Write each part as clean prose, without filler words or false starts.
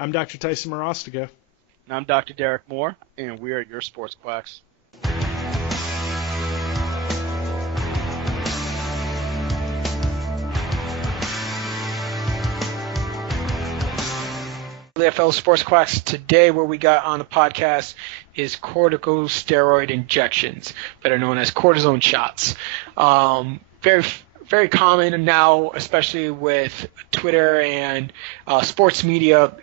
I'm Dr. Tyson Morostiga. And I'm Dr. Derek Moore, and we are your Sports Quacks. fellow Sports Quacks. Today, what we got on the podcast is corticosteroid injections, better known as cortisone shots. Very common now, especially with Twitter and sports media.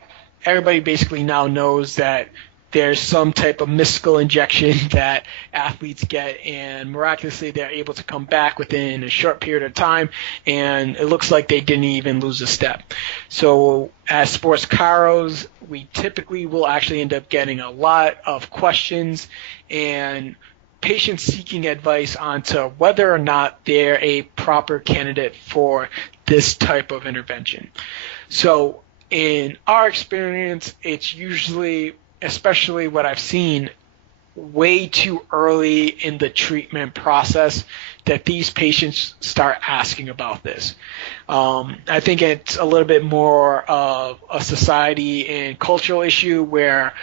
Everybody basically now knows that there's some type of mystical injection that athletes get, and miraculously they're able to come back within a short period of time, and it looks like they didn't even lose a step. So as sports chiros, we typically will actually end up getting a lot of questions and patients seeking advice onto whether or not they're a proper candidate for this type of intervention. So in our experience, it's usually, especially what I've seen, way too early in the treatment process that these patients start asking about this. I think it's a little bit more of a society and cultural issue where,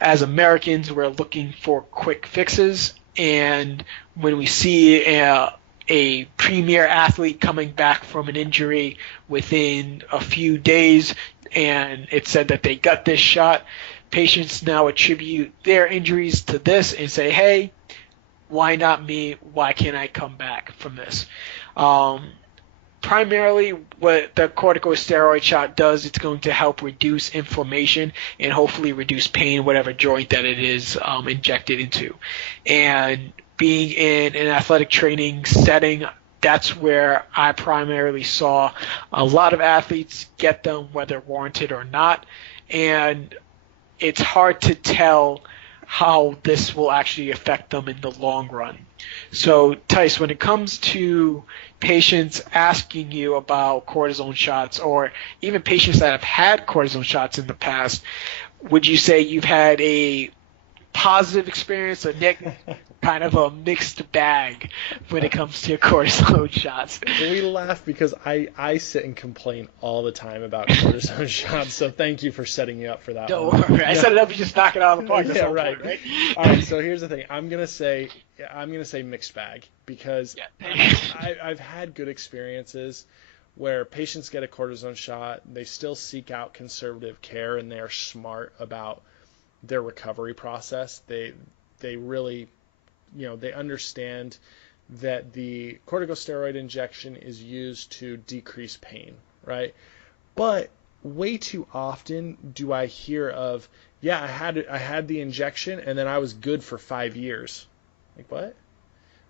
as Americans, we're looking for quick fixes, and when we see a premier athlete coming back from an injury within a few days and it said that they got this shot, patients now attribute their injuries to this and say, hey, why not me? Why can't I come back from this? Primarily what the corticosteroid shot does, it's going to help reduce inflammation and hopefully reduce pain, whatever joint that it is injected into. And being in an athletic training setting, that's where I primarily saw a lot of athletes get them, whether warranted or not. And it's hard to tell how this will actually affect them in the long run. So, Tice, when it comes to patients asking you about cortisone shots, or even patients that have had cortisone shots in the past, would you say you've had a positive experience, kind of a mixed bag when it comes to cortisone shots? We laugh because I sit and complain all the time about cortisone shots, so thank you for setting me up for that. Don't worry. I set it up to just knock it out of the park. Yeah, right. All right, so here's the thing. I'm gonna say mixed bag because I've had good experiences where patients get a cortisone shot, they still seek out conservative care, and they are smart about their recovery process. They really, they understand that the corticosteroid injection is used to decrease pain, right? But way too often do I hear of, I had the injection and then I was good for 5 years. Like, what?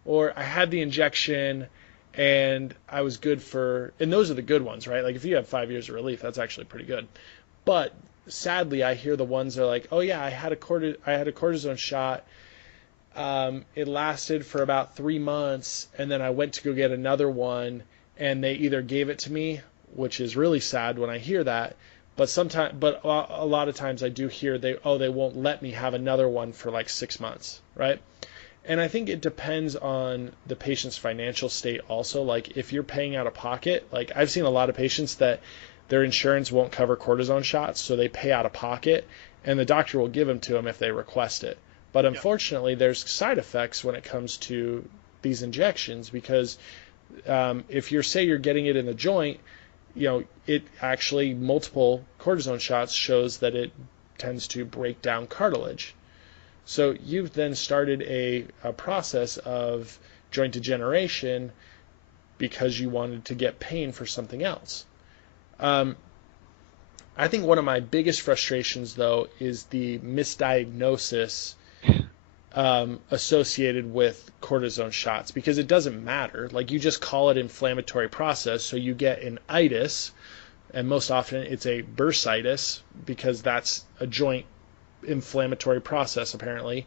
Or I had the injection and I was good for, and those are the good ones, right? Like if you have 5 years of relief, that's actually pretty good. But sadly, I hear the ones that are like, oh yeah, I had a cortisone shot. It lasted for about 3 months, and then I went to go get another one, and they either gave it to me, which is really sad when I hear that, but a lot of times I do hear they won't let me have another one for like 6 months, right? And I think it depends on the patient's financial state also. Like if you're paying out of pocket, like I've seen a lot of patients that their insurance won't cover cortisone shots, so they pay out of pocket, and the doctor will give them to them if they request it. But unfortunately, there's side effects when it comes to these injections because if you're getting it in the joint, it actually, multiple cortisone shots shows that it tends to break down cartilage. So you've then started a process of joint degeneration because you wanted to get pain for something else. I think one of my biggest frustrations, though, is the misdiagnosis associated with cortisone shots, because it doesn't matter. Like, you just call it inflammatory process, so you get an itis, and most often it's a bursitis because that's a joint inflammatory process apparently,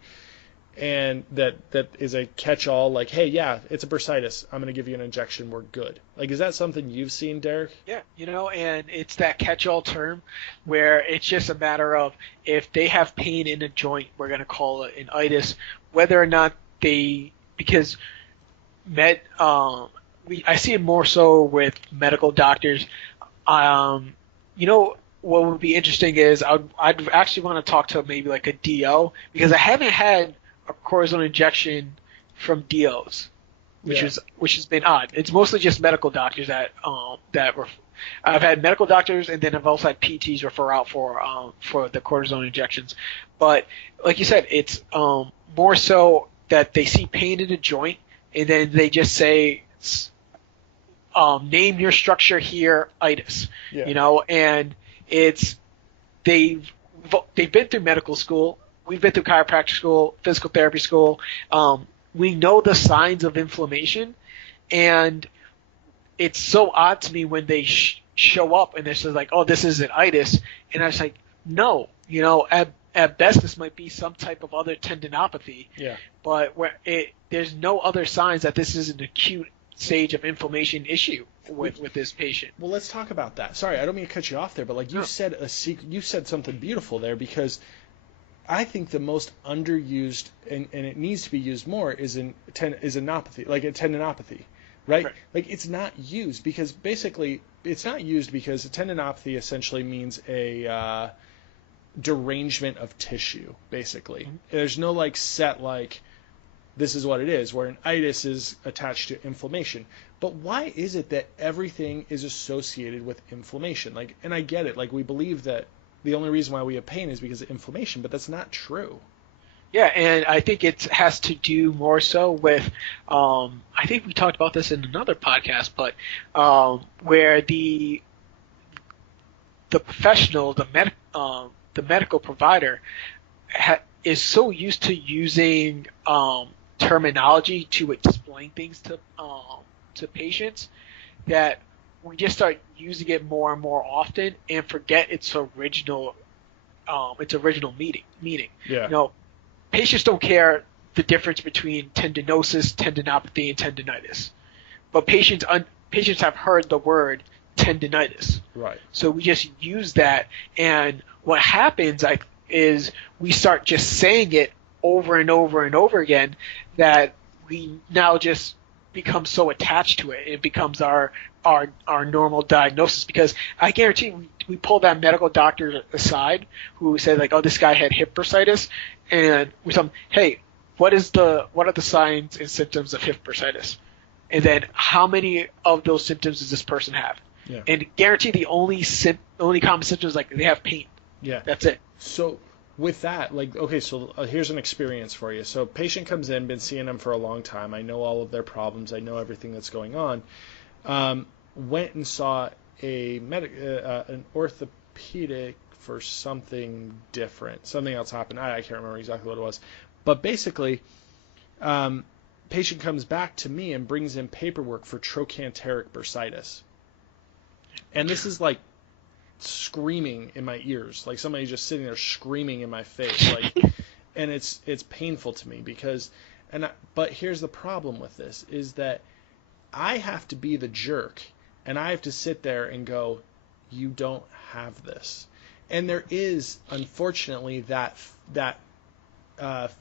and that is a catch-all, like, hey, yeah, it's a bursitis, I'm going to give you an injection, we're good. Like, is that something you've seen, Derek? Yeah, and it's that catch-all term where it's just a matter of if they have pain in a joint, we're going to call it an itis, whether or not because I see it more so with medical doctors. what would be interesting is I'd actually want to talk to maybe like a DO, because I haven't had a cortisone injection from DOs, which has been odd. It's mostly just medical doctors that I've had medical doctors, and then I've also had PTs refer out for the cortisone injections. But like you said, it's more so that they see pain in a joint, and then they just say, name your structure here, itis. And they've been through medical school. We've been through chiropractic school, physical therapy school. We know the signs of inflammation, and it's so odd to me when they show up and they're just like, oh, this is an itis. And I was like, no, at best this might be some type of other tendinopathy. Yeah. But there's no other signs that this is an acute stage of inflammation issue with this patient. Well, let's talk about that. Sorry, I don't mean to cut you off there, but like you said something beautiful there, because I think the most underused, and it needs to be used more, is a tendinopathy, right? Like it's not used because basically it's not used because a tendinopathy essentially means a derangement of tissue, basically. Mm-hmm. There's no like set like this is what it is, where an itis is attached to inflammation. But why is it that everything is associated with inflammation? Like, and I get it, like we believe that the only reason why we have pain is because of inflammation, but that's not true. Yeah, and I think it has to do more so with, I think we talked about this in another podcast, but where the professional, the medical provider is so used to using terminology to explain things to patients that we just start using it more and more often and forget its original meaning. Yeah. Patients don't care the difference between tendinosis, tendinopathy, and tendinitis, but patients have heard the word tendinitis. Right. So we just use that, and what happens is we start just saying it over and over and over again that we now just become so attached to it. It becomes our normal diagnosis, because I guarantee we pull that medical doctor aside who said like, oh, this guy had hip bursitis, and we tell him, hey, what are the signs and symptoms of hip bursitis? And then how many of those symptoms does this person have? Yeah. And guarantee the only common symptoms, like they have pain. Yeah. That's it. So with that, like, okay, so here's an experience for you. So patient comes in, been seeing them for a long time. I know all of their problems. I know everything that's going on. Went and saw an orthopedic for something different. Something else happened. I can't remember exactly what it was. But basically, patient comes back to me and brings in paperwork for trochanteric bursitis. And this is like screaming in my ears, like somebody just sitting there screaming in my face, like, and it's painful to me because, but here's the problem with this is that I have to be the jerk, and I have to sit there and go, you don't have this. And there is, unfortunately, that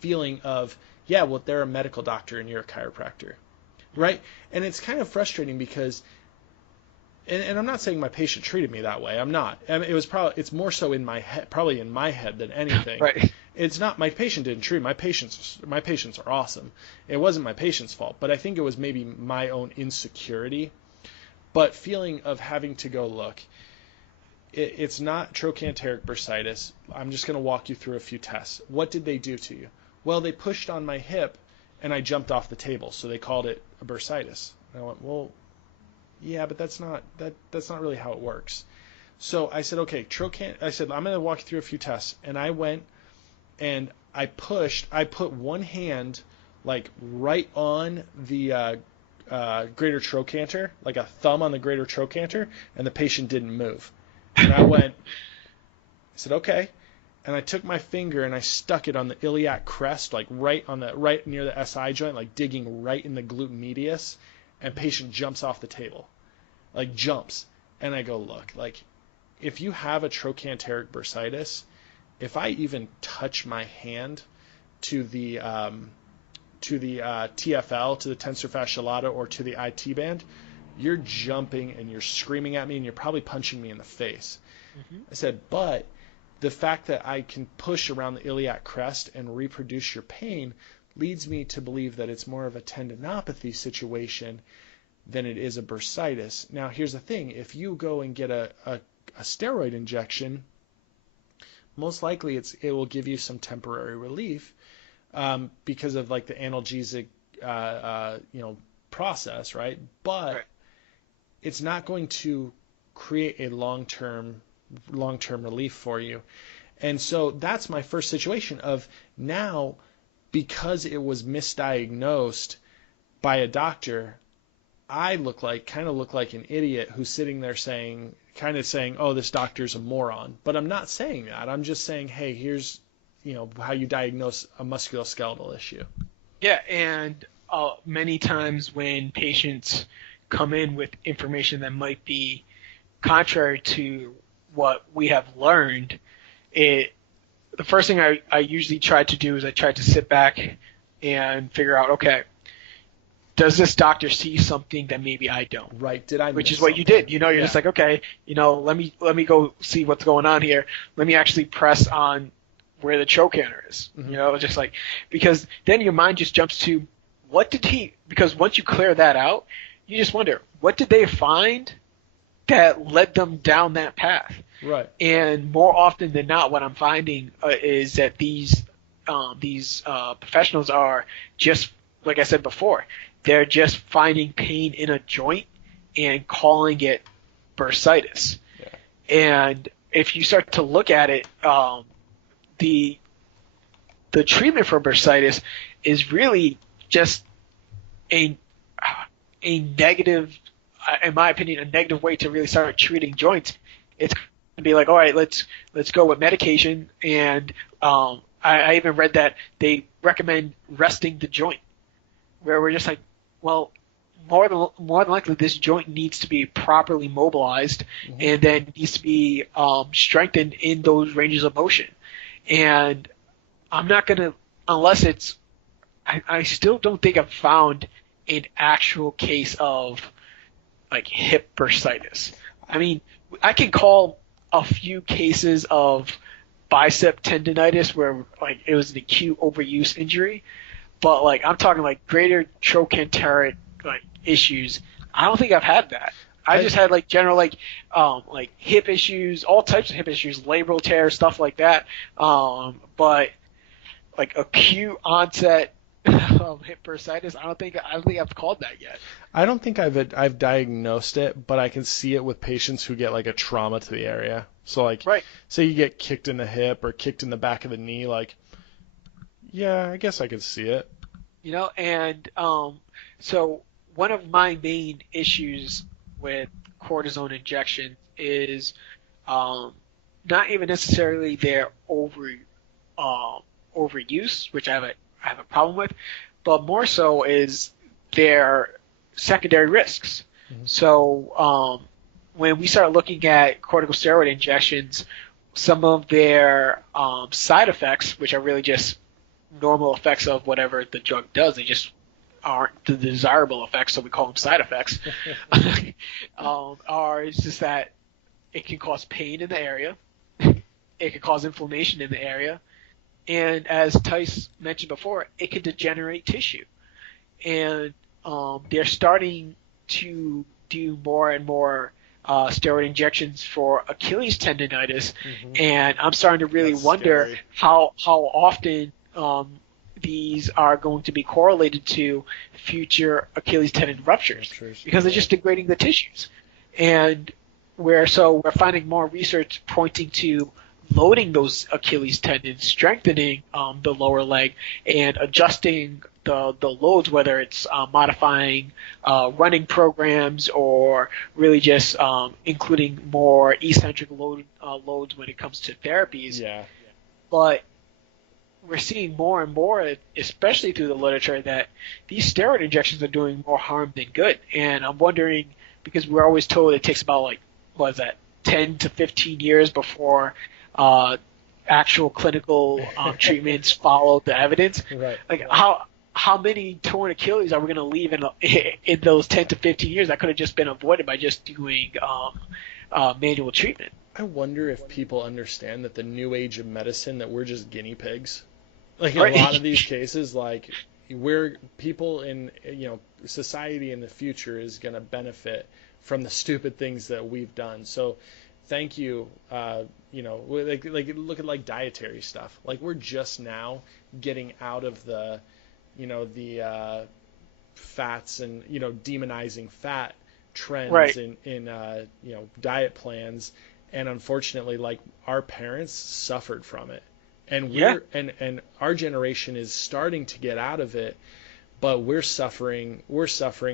feeling of, yeah, well, they're a medical doctor and you're a chiropractor, right? And it's kind of frustrating because, and I'm not saying my patient treated me that way. I'm not. I mean, it's more so in my head, probably in my head than anything. Right. It's not, my patient didn't treat me. My patients are awesome. It wasn't my patient's fault, but I think it was maybe my own insecurity. But feeling of having to go, look, it's not trochanteric bursitis. I'm just going to walk you through a few tests. What did they do to you? Well, they pushed on my hip and I jumped off the table, so they called it a bursitis. And I went, well, yeah, but that's not really how it works. So I said, okay, I said, I'm going to walk you through a few tests. And I went and I put one hand like right on the greater trochanter, like a thumb on the greater trochanter, and the patient didn't move. And I said, okay. And I took my finger and I stuck it on the iliac crest, like right near the SI joint, like digging right in the glute medius, and patient jumps off the table. Like jumps. And I go, look, like if you have a trochanteric bursitis, if I even touch my hand to the TFL, to the tensor fascia lata, or to the IT band, you're jumping and you're screaming at me and you're probably punching me in the face. I said, but the fact that I can push around the iliac crest and reproduce your pain leads me to believe that it's more of a tendinopathy situation than it is a bursitis. Now, here's the thing. If you go and get a steroid injection, most likely it will give you some temporary relief because of like the analgesic process, right? But it's not going to create a long-term relief for you. And so that's my first situation of now, because it was misdiagnosed by a doctor, I kind of look like an idiot who's sitting there saying, oh, this doctor's a moron. But I'm not saying that. I'm just saying, hey, here's, how you diagnose a musculoskeletal issue. Yeah, and many times when patients come in with information that might be contrary to what we have learned, the first thing I usually try to do is I try to sit back and figure out, okay, does this doctor see something that maybe I don't? Right. Did I miss Which is what something? you did. You're just like, okay, let me go see what's going on here. Let me actually press on where the trochanter is. Mm-hmm. Just like, because then your mind just jumps to because once you clear that out, you just wonder, what did they find that led them down that path? Right. And more often than not, what I'm finding is that these professionals are just, like I said before, they're just finding pain in a joint and calling it bursitis. Yeah. And if you start to look at it, the treatment for bursitis is really just a negative, in my opinion, a negative way to really start treating joints. It's going to be like, all right, let's go with medication, and I even read that they recommend resting the joint, where we're just like, well, more than likely this joint needs to be properly mobilized, mm-hmm. and then needs to be strengthened in those ranges of motion. And I'm not going to, unless it's, I still don't think I've found an actual case of like hip bursitis. I mean, I can call a few cases of bicep tendonitis where like it was an acute overuse injury, but like I'm talking like greater trochanteric like issues. I don't think I've had that. I just had like general like hip issues, all types of hip issues, labral tear, stuff like that. But like acute onset hip bursitis, I don't think I've called that yet. I don't think I've diagnosed it, but I can see it with patients who get like a trauma to the area. So like, right. Say you get kicked in the hip or kicked in the back of the knee, like, yeah, I guess I could see it. And so one of my main issues with cortisone injection is not even necessarily their overuse, which I have a problem with, but more so is their secondary risks. Mm-hmm. So when we start looking at corticosteroid injections, some of their side effects, which are really just normal effects of whatever the drug does, they just aren't the desirable effects, so we call them side effects, are just that it can cause pain in the area, it can cause inflammation in the area, and as Tice mentioned before, it can degenerate tissue. And they're starting to do more and more steroid injections for Achilles tendonitis, mm-hmm. and I'm starting to really wonder how often these are going to be correlated to future Achilles tendon ruptures because they're just degrading the tissues. And we're finding more research pointing to loading those Achilles tendons, strengthening the lower leg, and adjusting the loads, whether it's modifying running programs or really just including more eccentric loads when it comes to therapies. Yeah. But we're seeing more and more, especially through the literature, that these steroid injections are doing more harm than good. And I'm wondering, because we're always told it takes about 10 to 15 years before actual clinical treatments follow the evidence. Right. How many torn Achilles are we going to leave in those 10 to 15 years that could have just been avoided by just doing manual treatment? I wonder if people understand that the new age of medicine, that we're just guinea pigs. Like in Right. a lot of these cases, like we're people in society in the future is going to benefit from the stupid things that we've done. So thank you. Like look at like dietary stuff. Like we're just now getting out of the fats and demonizing fat trends Right. in diet plans, and unfortunately, like our parents suffered from it, and Yeah. and our generation is starting to get out of it, but we're suffering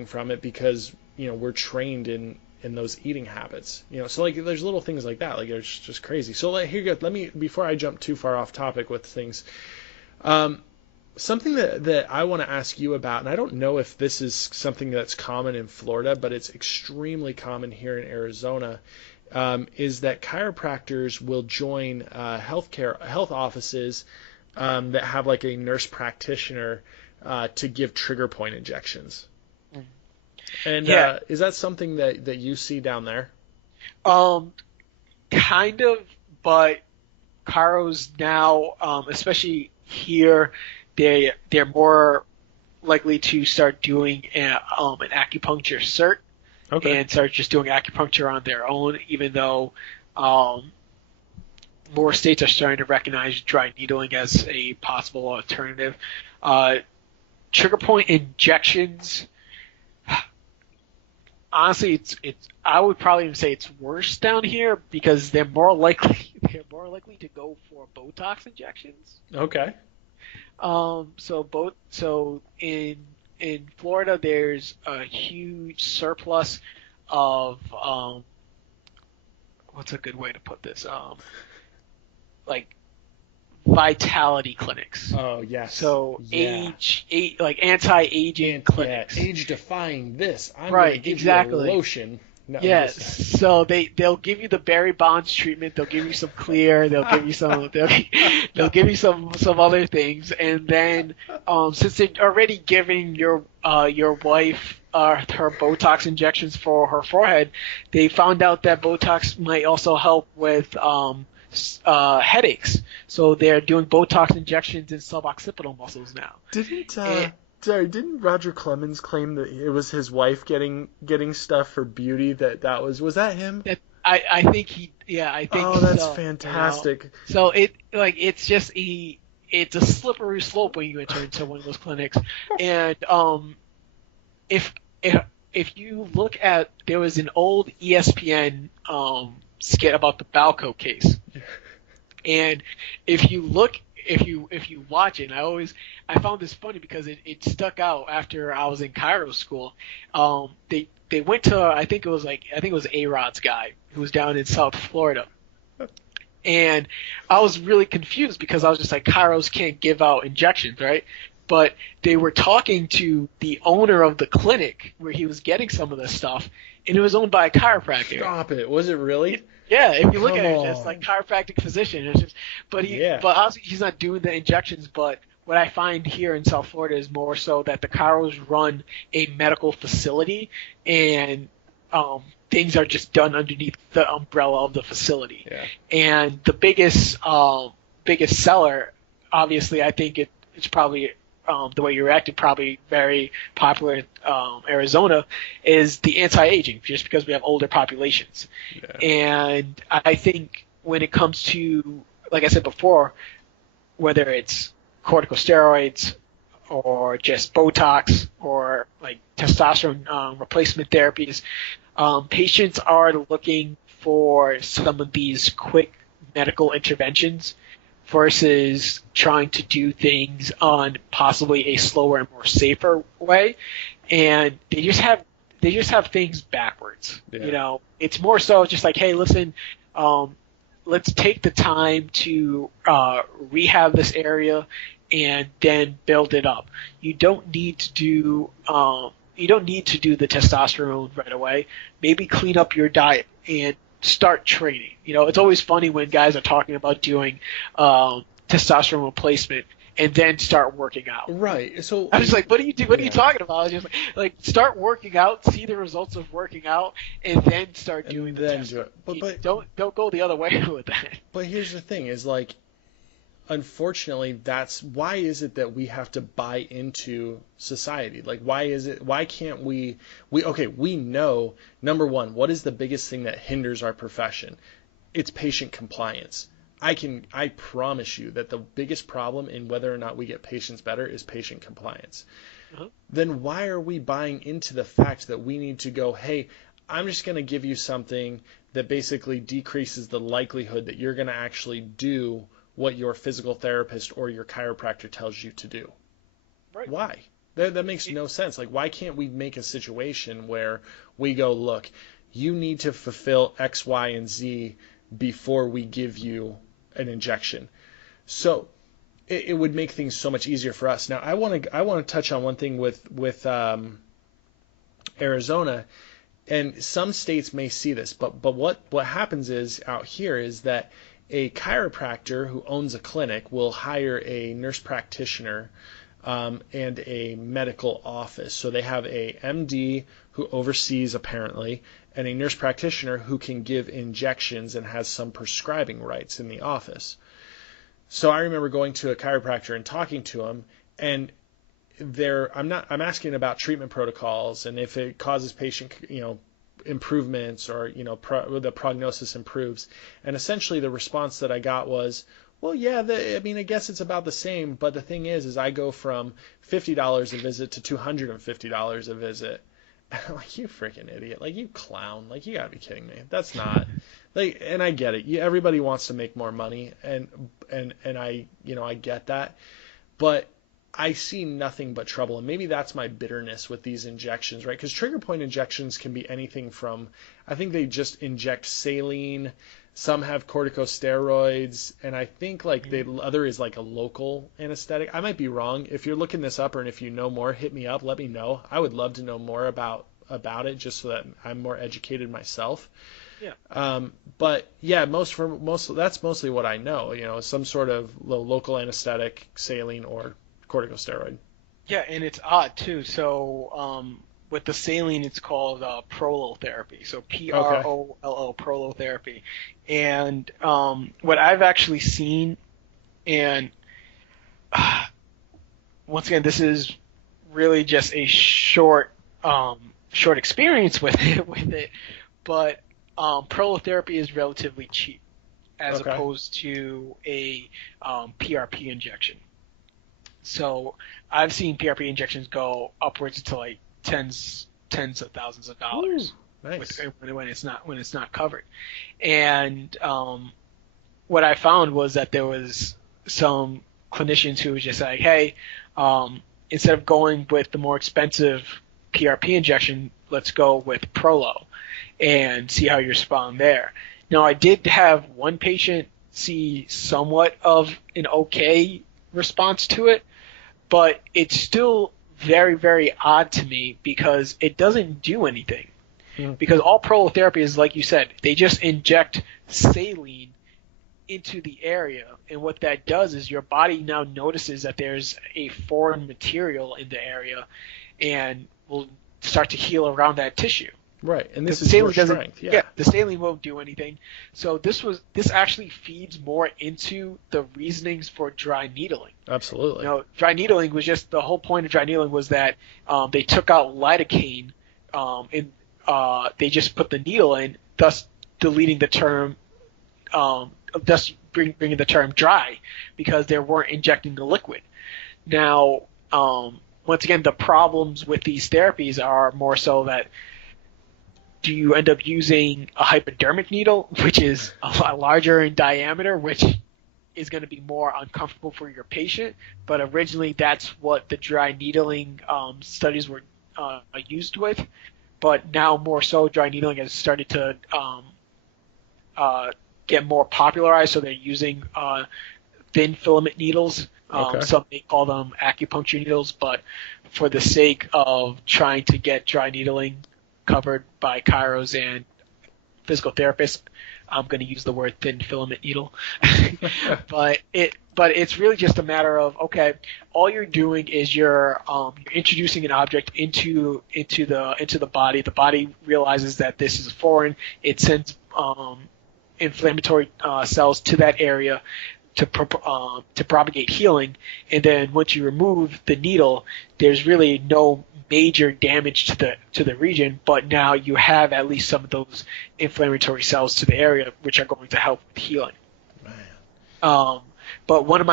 from it because we're trained in those eating habits. So like there's little things like that, like it's just crazy. So like, here you go. Let me, before I jump too far off topic with things, something that I want to ask you about, and I don't know if this is something that's common in Florida, but it's extremely common here in Arizona, is that chiropractors will join health offices that have like a nurse practitioner to give trigger point injections. And Yeah. is that something that you see down there? Kind of, but chiros now, especially here, they're more likely to start doing an acupuncture cert Okay. and start just doing acupuncture on their own, even though more states are starting to recognize dry needling as a possible alternative. Trigger point injections, honestly, it's I would probably even say it's worse down here because they're more likely to go for Botox injections. Okay. So in Florida, there's a huge surplus of what's a good way to put this? Like vitality clinics. Oh yes. So Yeah. like anti-aging clinics. Yeah, age defying this. I'm Right, gonna give exactly. you a lotion. No, I'm Yes. just- So they'll give you the Barry Bonds treatment. They'll give you some clear. They'll give you some. They'll give you some other things, and then since they're already giving your wife her Botox injections for her forehead, they found out that Botox might also help with headaches. So they're doing Botox injections in suboccipital muscles now. Didn't Roger Clemens claim that it was his wife getting stuff for beauty? Was that him? I think he. Yeah, I think. Oh, that's so, fantastic. So it's just it's a slippery slope when you enter into one of those clinics, and if you look at, there was an old ESPN skit about the Balco case, and if you watch it, I found this funny because it stuck out after I was in chiro school. They went to, I think it was A-Rod's guy who was down in South Florida. And I was really confused because I was just like, chiros can't give out injections, right? But they were talking to the owner of the clinic where he was getting some of this stuff, and it was owned by a chiropractor. Stop it! Was it really? Yeah, if you look Come at it, on. it's like chiropractic physician. It's just, but obviously he's not doing the injections. But what I find here in South Florida is more so that the chiros run a medical facility, and things are just done underneath the umbrella of the facility. Yeah. And the biggest seller, obviously, I think it's probably the way you reacted, probably very popular in Arizona, is the anti-aging, just because we have older populations. Yeah. And I think when it comes to, like I said before, whether it's corticosteroids or just Botox or like testosterone replacement therapies, patients are looking for some of these quick medical interventions versus trying to do things on possibly a slower and more safer way, and they just have things backwards. Yeah. It's more so just like, hey, listen, let's take the time to rehab this area and then build it up. You don't need to do the testosterone right away. Maybe clean up your diet and start training. It's always funny when guys are talking about doing testosterone replacement, and then start working out. Right. So I was like, what are you What are you talking about? I was just like start working out, see the results of working out, and then start doing the test. do it. But don't go the other way with that. But here's the thing: is like, unfortunately, that's why is it that we have to buy into society? Like, why can't we okay, we know, number one, what is the biggest thing that hinders our profession? It's patient compliance. I promise you that the biggest problem in whether or not we get patients better is patient compliance. Uh-huh. Then why are we buying into the fact that we need to go, hey, I'm just going to give you something that basically decreases the likelihood that you're going to actually do what your physical therapist or your chiropractor tells you to do? Right. Why? That makes no sense. Like, why can't we make a situation where we go, look, you need to fulfill X, Y, and Z before we give you an injection? So it would make things so much easier for us. Now, I want to touch on one thing with Arizona, and some states may see this, but what happens is out here is that a chiropractor who owns a clinic will hire a nurse practitioner and a medical office. So they have a MD who oversees, apparently, and a nurse practitioner who can give injections and has some prescribing rights in the office. So I remember going to a chiropractor and talking to him, and I'm asking about treatment protocols and if it causes patient, improvements, or the prognosis improves. And essentially the response that I got was, well, yeah, I guess it's about the same, but the thing is I go from $50 a visit to $250 a visit. And I'm like, you freaking idiot. Like, you clown. Like, you gotta be kidding me. That's not like, and I get it. Everybody wants to make more money, and I get that. But I see nothing but trouble, and maybe that's my bitterness with these injections, right? Because trigger point injections can be anything from, I think they just inject saline, some have corticosteroids, and I think like the other is like a local anesthetic. I might be wrong. If you're looking this up, or if you know more, hit me up, let me know. I would love to know more about it, just so that I'm more educated myself. Yeah. But yeah, that's mostly what I know. Some sort of local anesthetic, saline, or corticosteroid. Yeah, and it's odd too. So with the saline, it's called prolotherapy. So PROLO, prolotherapy. And what I've actually seen, and once again, this is really just a short experience with it, but prolotherapy is relatively cheap as opposed to a PRP injection. So I've seen PRP injections go upwards to like tens of thousands of dollars. Ooh, nice. when it's not covered. And what I found was that there was some clinicians who was just like, hey, instead of going with the more expensive PRP injection, let's go with Prolo and see how you respond there. Now, I did have one patient see somewhat of an okay response to it, but it's still very, very odd to me because it doesn't do anything. Mm. Because all prolotherapy is, like you said, they just inject saline into the area, and what that does is your body now notices that there's a foreign material in the area and will start to heal around that tissue. Right, and this is your strength. Yeah, the saline won't do anything. So this actually feeds more into the reasonings for dry needling. Absolutely. Dry needling was just, the whole point of dry needling was that they took out lidocaine and they just put the needle in, thus deleting the term, thus bringing the term dry, because they weren't injecting the liquid. Now, once again, the problems with these therapies are more so that, do you end up using a hypodermic needle, which is a lot larger in diameter, which is going to be more uncomfortable for your patient? But originally, that's what the dry needling studies were used with. But now more so, dry needling has started to get more popularized, so they're using thin filament needles. Some may call them acupuncture needles, but for the sake of trying to get dry needling covered by chiros and physical therapists, I'm going to use the word thin filament needle. But but it's really just a matter of, okay, all you're doing is you're introducing an object into the body. The body realizes that this is foreign. It sends inflammatory cells to that area to propagate healing. And then once you remove the needle, there's really no major damage to the region, but now you have at least some of those inflammatory cells to the area, which are going to help with healing. Man. But one of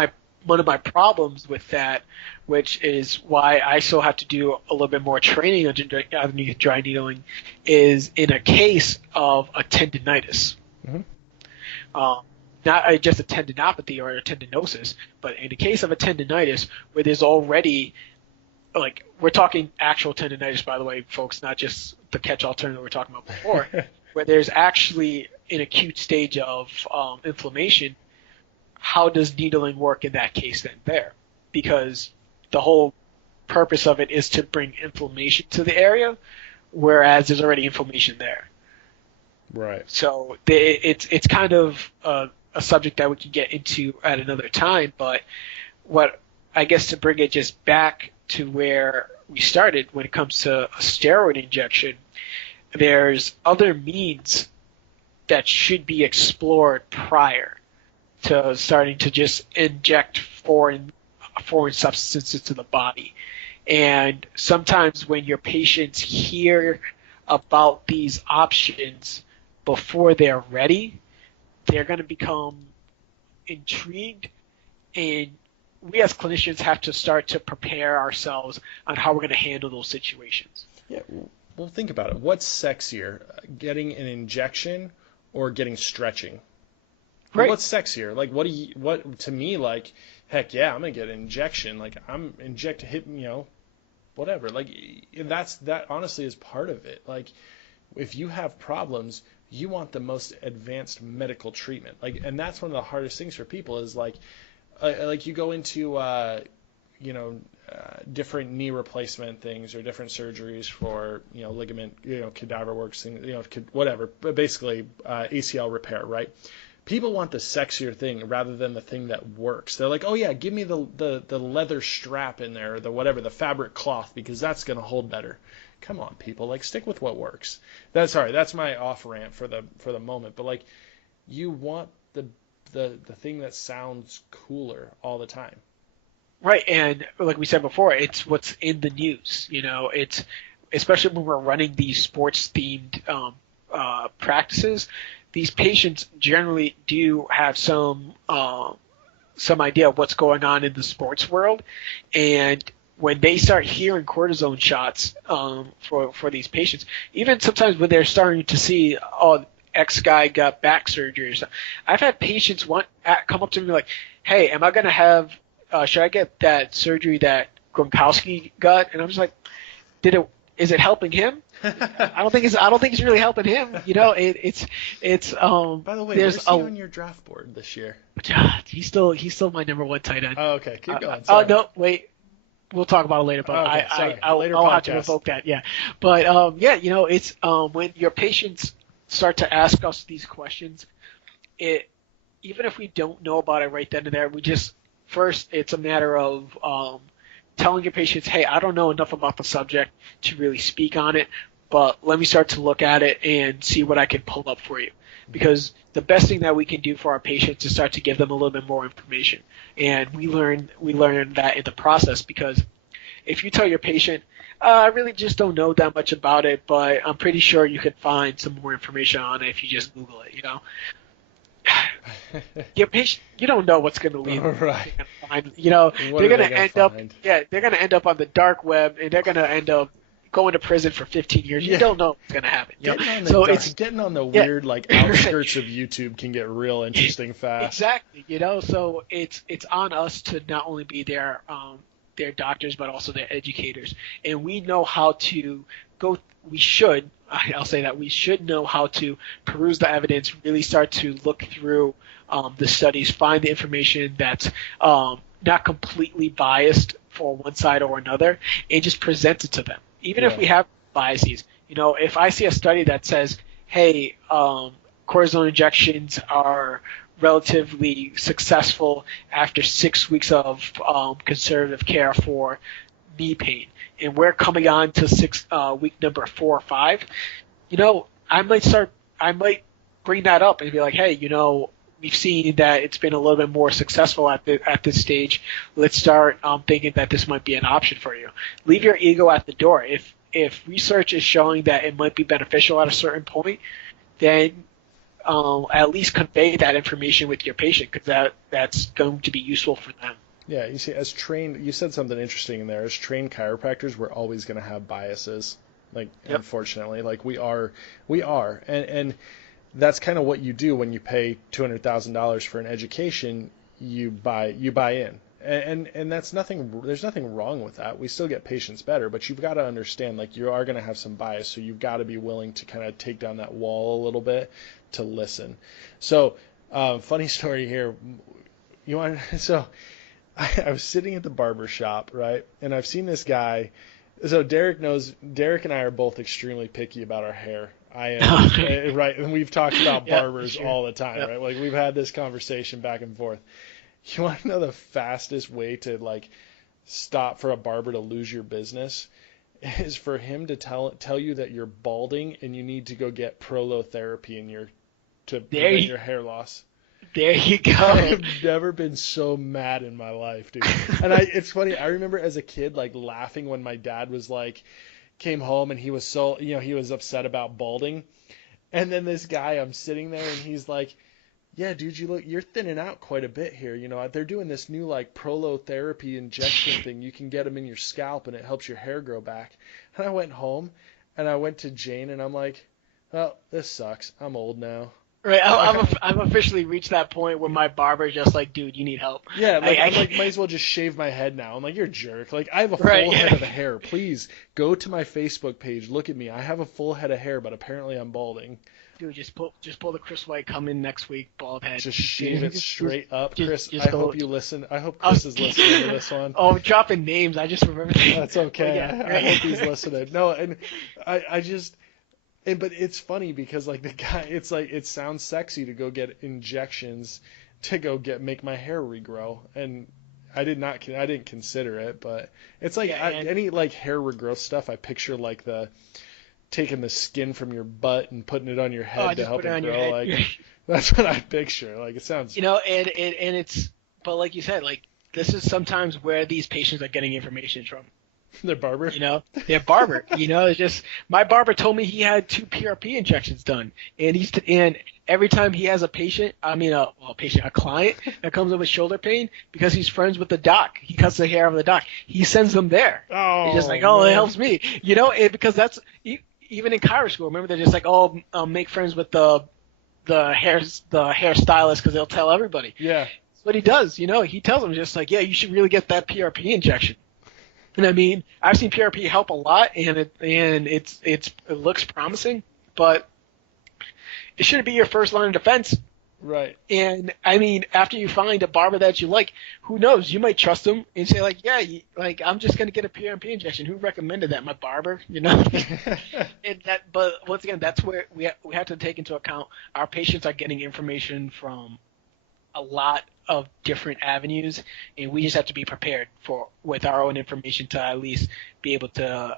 my problems with that, which is why I still have to do a little bit more training underneath dry needling, is in a case of a tendinitis. Mm-hmm. Not just a tendinopathy or a tendinosis, but in the case of a tendinitis where there's already, like, we're talking actual tendinitis, by the way, folks, not just the catch-all term that we were talking about before, where there's actually an acute stage of inflammation. How does needling work in that case then there? Because the whole purpose of it is to bring inflammation to the area, whereas there's already inflammation there. Right. So it's kind of a subject that we can get into at another time, but what I guess to bring it just back to where we started when it comes to a steroid injection, there's other means that should be explored prior to starting to just inject foreign substances into the body. And sometimes when your patients hear about these options before they're ready, they're going to become intrigued, and we as clinicians have to start to prepare ourselves on how we're going to handle those situations. Yeah, well, think about it. What's sexier, getting an injection or getting stretching? Right. What's sexier? Like, what to me, like, heck yeah, I'm gonna get an injection. Like, I'm hit, whatever. Like, that honestly is part of it. Like, if you have problems, you want the most advanced medical treatment. Like, and that's one of the hardest things for people is like you go into different knee replacement things or different surgeries for ligament cadaver works whatever, but basically ACL repair, right? People want the sexier thing rather than the thing that works. They're like, oh yeah, give me the leather strap in there, or the fabric cloth, because that's gonna hold better. Come on, people, like, stick with what works. That's my off rant for the moment. But like, you want the thing that sounds cooler all the time. Right, and like we said before, it's what's in the news. It's especially when we're running these sports themed practices. These patients generally do have some idea of what's going on in the sports world, and when they start hearing cortisone shots for these patients, even sometimes when they're starting to see, X guy got back surgery or something, I've had patients come up to me like, hey, am I going to have should I get that surgery that Gronkowski got? And I'm just like, is it helping him? I don't think it's really helping him. It's By the way, where's he on your draft board this year? He's still my number one tight end. Oh, okay, keep going. Oh no, wait. We'll talk about it later, but I'll have to revoke that. Yeah, but it's when your patients start to ask us these questions, even if we don't know about it right then and there, first it's a matter of telling your patients, hey, I don't know enough about the subject to really speak on it, but let me start to look at it and see what I can pull up for you. Because the best thing that we can do for our patients is start to give them a little bit more information. And we learn that in the process, because if you tell your patient, I really just don't know that much about it, but I'm pretty sure you could find some more information on it if you just Google it, Your patient, you don't know what's going to lead them. Right. They're going to end up, they're going to end up on the dark web, and they're going to end up going to prison for 15 years. You don't know what's going to happen. Getting on the weird outskirts of YouTube can get real interesting fast. Exactly. So it's on us to not only be their doctors but also their educators, and we know how to go. I'll say that we should know how to peruse the evidence, really start to look through the studies, find the information that's not completely biased for one side or another, and just present it to them. Even if we have biases, if I see a study that says, hey, cortisone injections are relatively successful after 6 weeks of conservative care for knee pain, and we're coming on to week number 4 or 5, I might bring that up and be like, hey, we've seen that it's been a little bit more successful at this stage. Let's start thinking that this might be an option for you. Leave your ego at the door. If research is showing that it might be beneficial at a certain point, then at least convey that information with your patient, because that's going to be useful for them. Yeah, you see, you said something interesting in there. As trained chiropractors, we're always going to have biases. Like, yep. Unfortunately, like we are, and that's kind of what you do when you pay $200,000 for an education. You buy in, and that's nothing. There's nothing wrong with that. We still get patients better, but you've got to understand, like, you are going to have some bias, so you've got to be willing to kind of take down that wall a little bit to listen. So, funny story here. So I was sitting at the barber shop, right, and I've seen this guy. So Derek and I are both extremely picky about our hair. I am, right, and we've talked about barbers all the time, right? Like, we've had this conversation back and forth. You want to know the fastest way to, like, stop for a barber to lose your business is for him to tell you that you're balding and you need to go get prolotherapy to prevent your hair loss. There you go. I've never been so mad in my life, dude. And it's funny. I remember as a kid, like, laughing when my dad was like, came home and he was so, he was upset about balding. And then this guy, I'm sitting there and he's like, yeah, dude, you're thinning out quite a bit here. They're doing this new, like, prolotherapy injection thing. You can get them in your scalp and it helps your hair grow back. And I went home and I went to Jane and I'm like, well, this sucks. I'm old now. Right, I've officially reached that point where my barber's just like, dude, you need help. Yeah, like, I'm like, might as well just shave my head now. I'm like, you're a jerk. Like, I have a full head of hair. Please go to my Facebook page. Look at me. I have a full head of hair, but apparently I'm balding. Dude, just pull the Chris White, come in next week, bald head. Just shave it straight up. Chris, I hope you listen. I hope Chris is listening to this one. Oh, I'm dropping names. I just remembered. That's okay. I hope he's listening. No, and I just... But it's funny because, like, the guy, it's like, it sounds sexy to go get injections to make my hair regrow, and I didn't consider it, but it's like any like hair regrowth stuff. I picture like taking the skin from your butt and putting it on your head to help it grow. Like, that's what I picture. Like, it sounds. And it's, but like you said, like, this is sometimes where these patients are getting information from. Their barber? Their barber. It's just, my barber told me he had 2 PRP injections done. And every time he has a client that comes up with shoulder pain, because he's friends with the doc, he cuts the hair of the doc, he sends them there. Oh, he's just like, it helps me. Because that's, even in chiro school, remember, they're just like, make friends with the hairstylist because they'll tell everybody. Yeah. That's what he does. He tells them just like, you should really get that PRP injection. And I mean, I've seen PRP help a lot, and it looks promising, but it shouldn't be your first line of defense. Right. And I mean, after you find a barber that you like, who knows? You might trust him and say like, I'm just gonna get a PRP injection. Who recommended that? My barber, But once again, that's where we have to take into account our patients are getting information from a lot of different avenues, and we just have to be prepared with our own information to at least be able to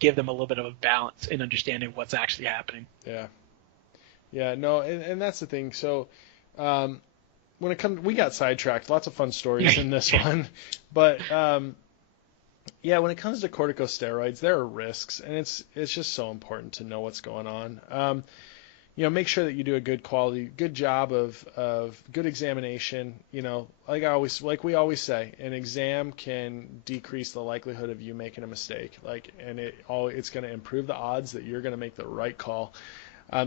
give them a little bit of a balance in understanding what's actually happening. No, and that's the thing. So when it comes, we got sidetracked. Lots of fun stories in this one, but when it comes to corticosteroids, there are risks, and it's just so important to know what's going on. Make sure that you do a good job of good examination. Like we always say, an exam can decrease the likelihood of you making a mistake. And it's going to improve the odds that you're going to make the right call.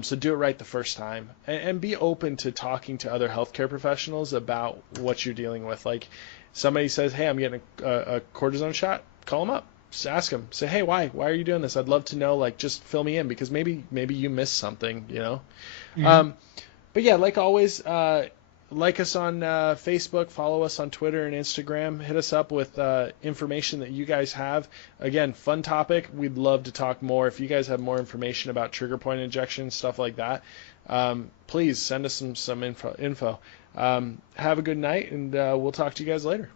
So do it right the first time, and be open to talking to other healthcare professionals about what you're dealing with. Like, somebody says, "Hey, I'm getting a cortisone shot," call them up. Just ask them. Say, hey, why are you doing this? I'd love to know. Like, just fill me in, because maybe you missed something, Mm-hmm. But yeah, like always, like us on Facebook, follow us on Twitter and Instagram. Hit us up with information that you guys have. Again, fun topic. We'd love to talk more. If you guys have more information about trigger point injections, stuff like that, please send us some info. Have a good night, and we'll talk to you guys later.